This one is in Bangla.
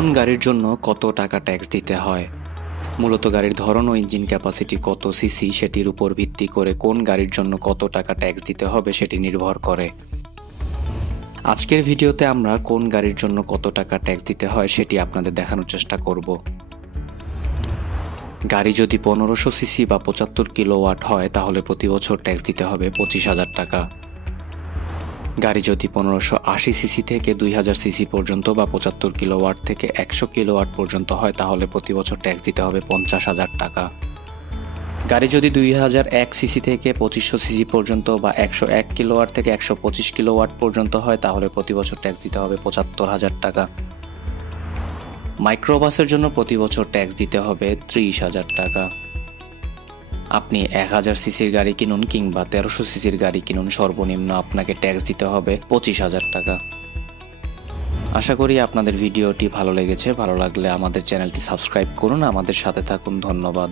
কোন গাড়ির জন্য কত টাকা ট্যাক্স দিতে হয়? মূলত গাড়ির ধরন ও ইঞ্জিন ক্যাপাসিটি কত সিসি সেটির উপর ভিত্তি করে কোন গাড়ির জন্য কত টাকা ট্যাক্স দিতে হবে সেটি নির্ভর করে। আজকের ভিডিওতে আমরা কোন গাড়ির জন্য কত টাকা ট্যাক্স দিতে হয় সেটি আপনাদের দেখানোর চেষ্টা করব। গাড়ি যদি 1500 সিসি বা 75 কিলোওয়াট হয় তাহলে প্রতি বছর ট্যাক্স দিতে হবে 25,000 টাকা। গাড়ি যদি 1580 সিসি থেকে 2000 সিসি পর্যন্ত বা 75 কিলোওয়াট থেকে 100 কিলোওয়াট পর্যন্ত হয় তাহলে প্রতি বছর ট্যাক্স দিতে হবে 50,000 টাকা। গাড়ি যদি 2001 সিসি থেকে 2500 সিসি পর্যন্ত বা 101 কিলোওয়াট থেকে 125 কিলোওয়াট পর্যন্ত হয় তাহলে প্রতি বছর ট্যাক্স দিতে হবে 75,000 টাকা। মাইক্রোবাসের জন্য প্রতি বছর ট্যাক্স দিতে হবে 30,000 টাকা। আপনি 1000 সিসির গাড়ি কিনুন কিংবা 1300 সিসির গাড়ি কিনুন, সর্বনিম্ন আপনাকে ট্যাক্স দিতে হবে 25,000 টাকা। আশা করি আপনাদের ভিডিওটি ভালো লেগেছে। ভালো লাগলে আমাদের চ্যানেলটি সাবস্ক্রাইব করুন, আমাদের সাথে থাকুন। ধন্যবাদ।